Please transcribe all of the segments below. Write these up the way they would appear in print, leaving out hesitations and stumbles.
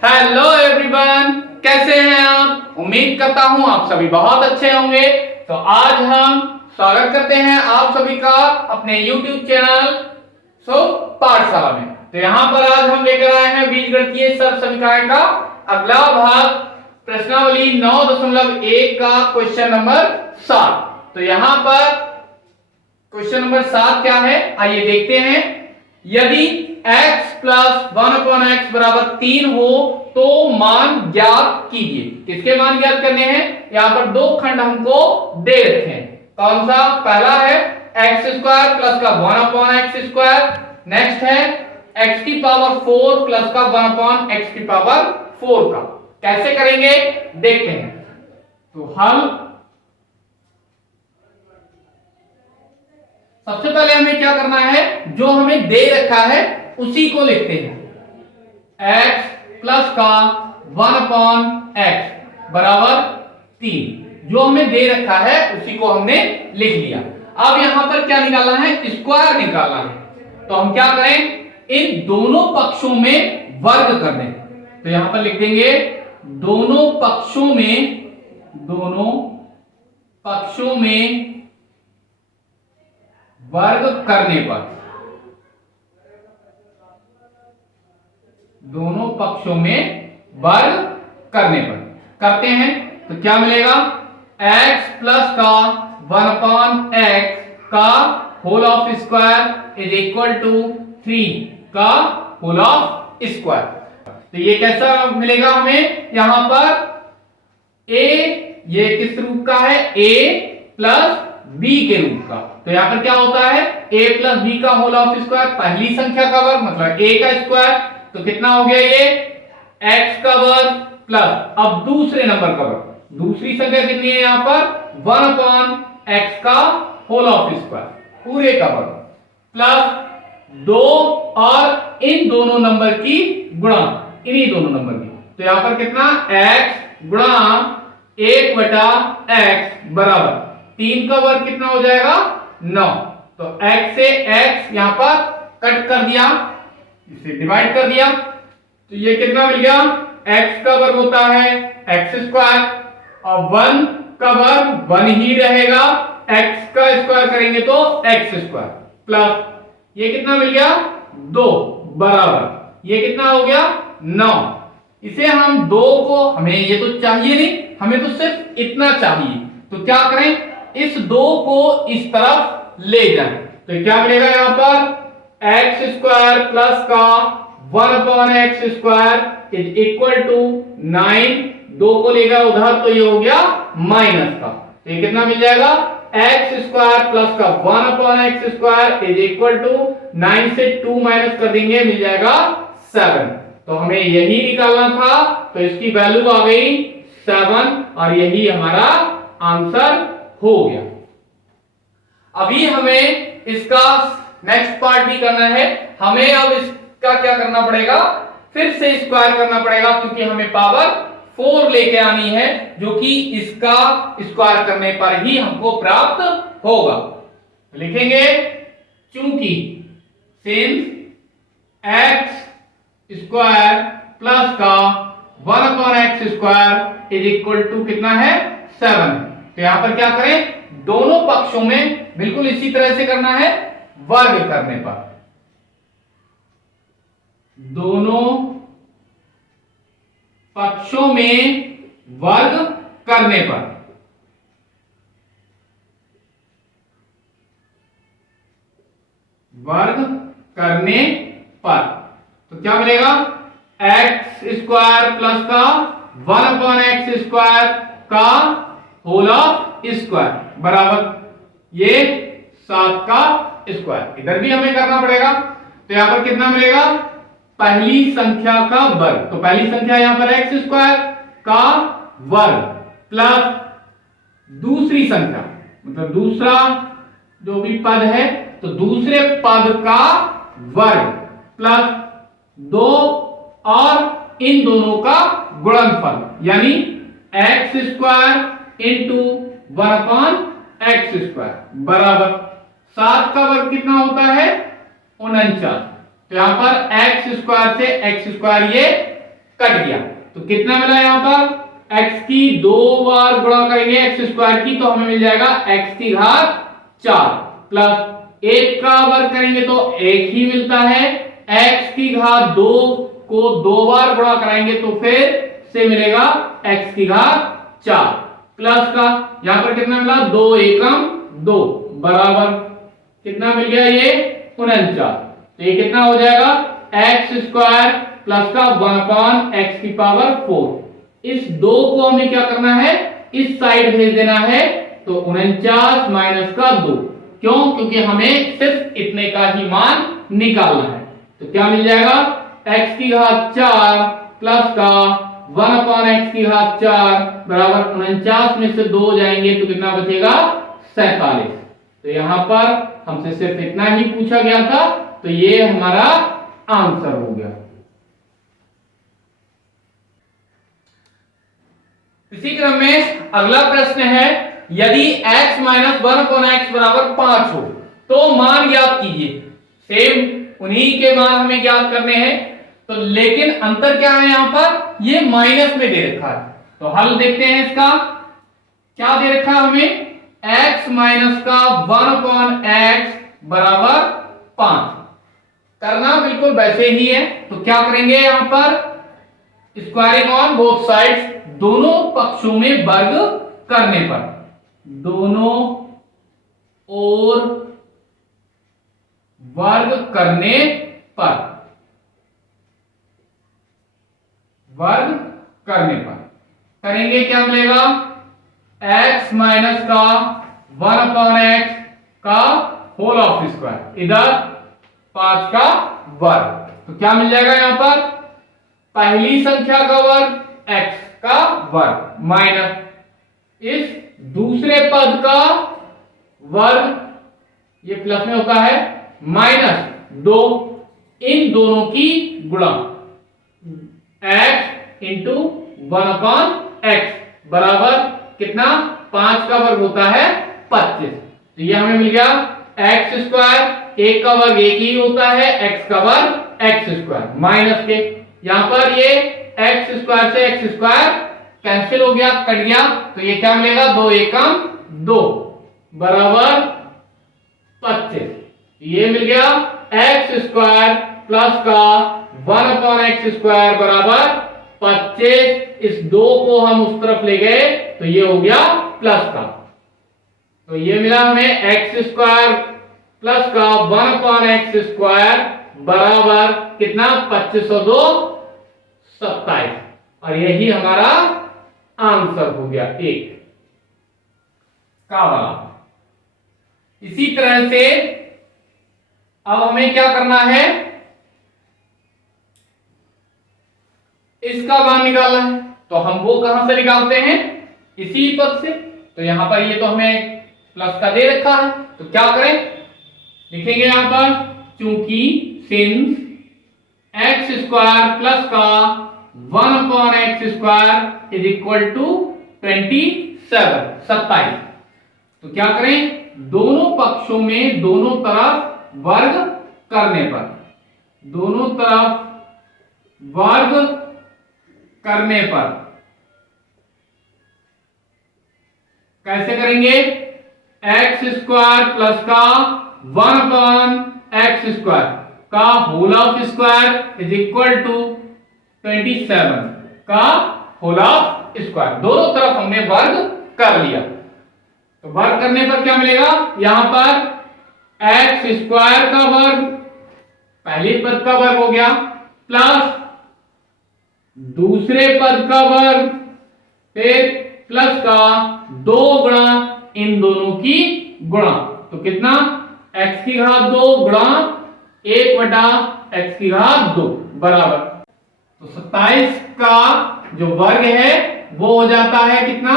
Hello everyone, कैसे हैं आप? उम्मीद करता हूं आप सभी बहुत अच्छे होंगे। तो आज हम स्वागत करते हैं आप सभी का अपने YouTube चैनल पाठशाला में। तो यहाँ पर आज हम लेकर आए हैं बीजगणितीय सर्व समीकरण का अगला भाग, प्रश्नावली 9.1 का क्वेश्चन नंबर 7। तो यहाँ पर क्वेश्चन नंबर 7 क्या है, आइए देखते हैं। यदि x प्लस 1/x बराबर 3 हो तो मान ज्ञात कीजिए। किसके मान ज्ञात करने हैं? यहां पर दो खंड हमको दे रखे हैं। कौन सा? पहला है x स्क्वायर प्लस का 1/x स्क्वायर। नेक्स्ट है x की पावर 4 प्लस का 1/x की पावर 4 का। कैसे करेंगे देखते हैं। तो हल सबसे पहले हमें क्या करना है, जो हमें दे रखा है उसी को लिखते हैं। x प्लस का 1/x बराबर 3, जो हमें दे रखा है उसी को हमने लिख लिया। अब यहां पर क्या निकालना है? स्क्वायर निकालना है। तो हम क्या करें, इन दोनों पक्षों में वर्ग कर दें। तो यहां पर लिख देंगे दोनों पक्षों में वर्ग करने पर, दोनों पक्षों में वर्ग करने पर करते हैं तो क्या मिलेगा? x प्लस का 1/x का whole of square is equal to 3 का होल ऑफ स्क्वायर। तो ये कैसा मिलेगा हमें? यहां पर a ये किस रूप का है? a प्लस b के रूप का। तो यहां पर क्या होता है? a प्लस b का होल ऑफ स्क्वायर, पहली संख्या का वर्ग मतलब a का स्क्वायर। तो कितना हो गया ये? x का वर्ग प्लस अब दूसरे नंबर का वर्ग। दूसरी संख्या कितनी है यहां पर? 1/x का होल ऑफ स्क्वायर पूरे का वर्ग प्लस 2 और इन दोनों नंबर की गुणा, इन्हीं दोनों नंबर की। तो यहां पर कितना? x गुणा 1/x बराबर 3 का वर्ग कितना हो जाएगा? 9। तो x से x यहां पर कट कर दिया, इसे डिवाइड कर दिया। तो ये कितना मिल गया? x का वर्ग होता है x स्क्वायर और 1 का वर्ग 1 ही रहेगा। x का स्क्वायर करेंगे तो x स्क्वायर प्लस ये कितना मिल गया? 2 बराबर ये कितना हो गया? 9। इसे हम 2 को, हमें ये तो चाहिए नहीं, हमें तो सिर्फ इतना चाहिए। तो क्या करें? इस 2 को इस तरफ ले जाएं। तो क्या मिलेगा यहां पर? x स्क्वायर प्लस का 1/x square is equal to 9। 2 को लेगा उधर तो ये हो गया माइनस का। तो ये कितना मिल जाएगा? x स्क्वायर प्लस का 1/x square is equal to 9 से 2 माइनस कर देंगे, मिल जाएगा 7। तो हमें यही निकालना था, तो इसकी वैल्यू आ गई 7 और यही हमारा आंसर हो गया। अभी हमें इसका नेक्स्ट पार्ट भी करना है। हमें अब इसका क्या करना पड़ेगा? फिर से स्क्वायर करना पड़ेगा, क्योंकि हमें पावर 4 लेके आनी है, जो कि इसका स्क्वायर करने पर ही हमको प्राप्त होगा। लिखेंगे चूंकि सिंस x स्क्वायर प्लस का 1/x square is equal to कितना है? 7। तो यहां पर क्या करें? दोनों पक्षों में बिल्कुल इसी तरह से करना है, वर्ग करने पर। दोनों पक्षों में वर्ग करने पर, वर्ग करने पर तो क्या मिलेगा? x स्क्वायर प्लस का 1/x स्क्वायर का होल ऑफ स्क्वायर बराबर ये 7 का स्क्वायर। इधर भी हमें करना पड़ेगा। तो यहां पर कितना मिलेगा? पहली संख्या का वर्ग। तो पहली संख्या यहां पर x स्क्वायर का वर्ग प्लस दूसरी संख्या मतलब दूसरा जो भी पद है, तो दूसरे पद का वर्ग प्लस 2 और इन दोनों का गुणनफल, यानी x square into 1/x square बराबर 7 का वर्ग कितना होता है? 49। तो यहां पर x स्क्वायर से x स्क्वायर ये कट गया, तो कितना मिला यहाँ पर x की 2 बार गुणा करेंगे x स्क्वायर की तो हमें मिल जाएगा x की घात 4 प्लस 1 का वर्ग करेंगे तो 1 ही मिलता है, x की घात 2 को 2 बार गुणा कराएंगे तो फिर से मिलेगा x की घात 4 प्लस का यहां पर कितना मिला 2 एकम 2 बराबर कितना मिल गया ये 49, तो ये कितना हो जाएगा x स्क्वायर प्लस का 1/x की पावर 4। इस 2 को हमें क्या करना है इस साइड भेज देना है, तो 49 माइनस का 2, क्यों क्योंकि हमें सिर्फ इतने का ही मान निकालना है, तो क्या मिल जाएगा x की घात 4 प्लस का 1/x की घात 4 बराबर 49 में से 2 जाएंगे तो कितना बचेगा 47। तो यहां पर हमसे सिर्फ इतना ही पूछा गया था, तो ये हमारा आंसर हो गया। इसी क्रम में अगला प्रश्न है, यदि x माइनस 1/x बराबर 5 हो तो मान ज्ञात कीजिए। सेम उन्हीं के मान हमें ज्ञात करने हैं, तो लेकिन अंतर क्या है यहां पर ये माइनस में दे रखा है, तो हल देखते हैं इसका। क्या दे रखा है हमें x माइनस का 1/x बराबर 5, करना बिल्कुल वैसे ही है, तो क्या करेंगे यहां पर स्क्वायरिंग ऑन बोथ साइड्स, दोनों पक्षों में वर्ग करने पर, दोनों ओर वर्ग करने पर, वर्ग करने पर करेंगे क्या मिलेगा x माइनस का 1/x का होल ऑफ स्क्वायर, इधर 5 का वर्ग, तो क्या मिल जाएगा यहां पर पहली संख्या का वर्ग x का वर्ग माइनस इस दूसरे पद का वर्ग, ये प्लस में होता है, माइनस 2 इन दोनों की गुणा x इंटू 1/x बराबर कितना 5 का वर्ग होता है 25, तो ये हमें मिल गया x स्क्वायर, एक का वर्ग एक ही होता है, x का वर्ग x स्क्वायर माइनस के यहां पर ये x स्क्वायर से x स्क्वायर कैंसिल हो गया, कट गया, तो ये क्या मिलेगा 2 एकम 2 बराबर 25, ये मिल गया x स्क्वायर प्लस का 1/x स्क्वायर बराबर 25, इस 2 को हम उस तरफ ले गए तो ये हो गया प्लस का, तो ये मिला हमें x स्क्वायर प्लस का 1/x स्क्वायर बराबर कितना 25 और 2 27, और यही हमारा आंसर हो गया 1 का वाला। इसी तरह से अब हमें क्या करना है इसका मान निकालना है, तो हम वो कहां से निकालते हैं इसी पद से, तो यहां पर ये तो हमें प्लस का दे रखा है, तो क्या करें लिखेंगे यहां पर चूंकि सिंस x स्क्वायर प्लस का 1/x square is equal to 27, तो क्या करें दोनों पक्षों में दोनों तरफ वर्ग करने पर, दोनों तरफ वर्ग करने पर कैसे करेंगे x स्क्वायर प्लस का 1/x स्क्वायर का whole of square is equal to 27 का होल ऑफ स्क्वायर, दोनों तरफ हमने वर्ग कर लिया, तो वर्ग करने पर क्या मिलेगा यहां पर x स्क्वायर का वर्ग पहले पद का वर्ग हो गया प्लस दूसरे पद का वर्ग फिर प्लस का 2 गुणा इन दोनों की गुणा, तो कितना x की घात 2 गुणा 1/x की घात 2 बराबर, तो 27 का जो वर्ग है वो हो जाता है कितना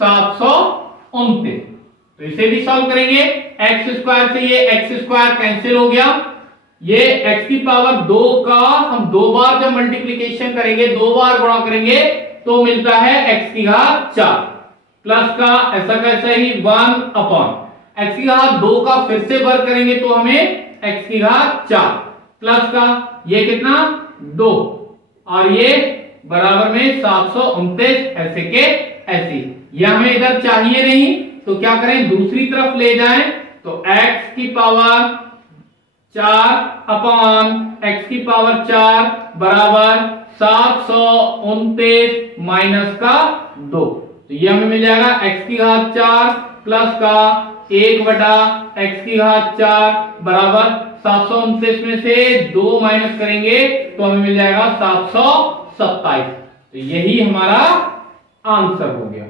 729, तो इसे भी सॉल्व करेंगे, x स्क्वायर से ये x स्क्वायर कैंसिल हो गया, ये x की पावर 2 का हम 2 बार जब मल्टीप्लिकेशन करेंगे 2 बार गुणा करेंगे तो मिलता है x की घात 4 प्लस का ऐसा कैसा ही 1/x की घात 2 का फिर से वर्ग करेंगे तो हमें x की घात 4 प्लस का ये कितना 2 और ये बराबर में 729 ऐसे के ऐसे। यह हमें इधर चाहिए नहीं तो क्या करें, दूसरी तरफ ले जाएं तो x की पावर 4 अपॉन x की पावर 4 बराबर 729 माइनस का 2। तो ये हमें मिल जाएगा x की घात 4 प्लस का 1 बटा x की घात 4 बराबर 729 में से 2 माइनस करेंगे तो हमें मिल जाएगा 727। तो यही हमारा आंसर हो गया।